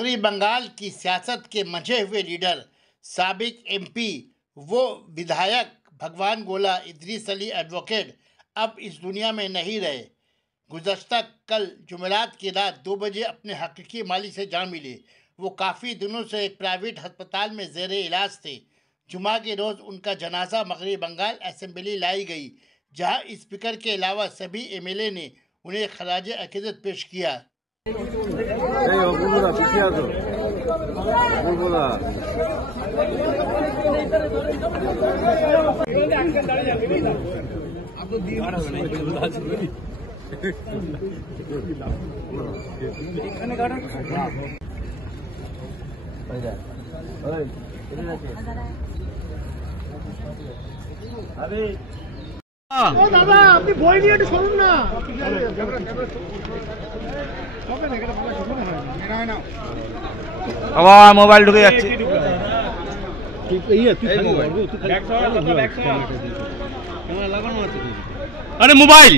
मगरबी बंगाल की सियासत के मंझे हुए लीडर साबिक एमपी वो विधायक भगवान गोला इदरीस अली एडवोकेट अब इस दुनिया में नहीं रहे। गुज़श्ता कल जुमेरात की रात 2 बजे अपने हकीकी मालिक से जा मिले। वो काफ़ी दिनों से एक प्राइवेट अस्पताल में ज़ेर इलाज थे। जुमा के रोज़ उनका जनाजा मगरबी बंगाल असेंबली लाई गई, जहां स्पीकर के अलावा सभी एमएलए ने उन्हें खराज अकीदत पेश किया। দাদা আপনি বই নিয়ে একটু শুনুন না। আবার মোবাইল ঢুকে যাচ্ছে। আরে মোবাইল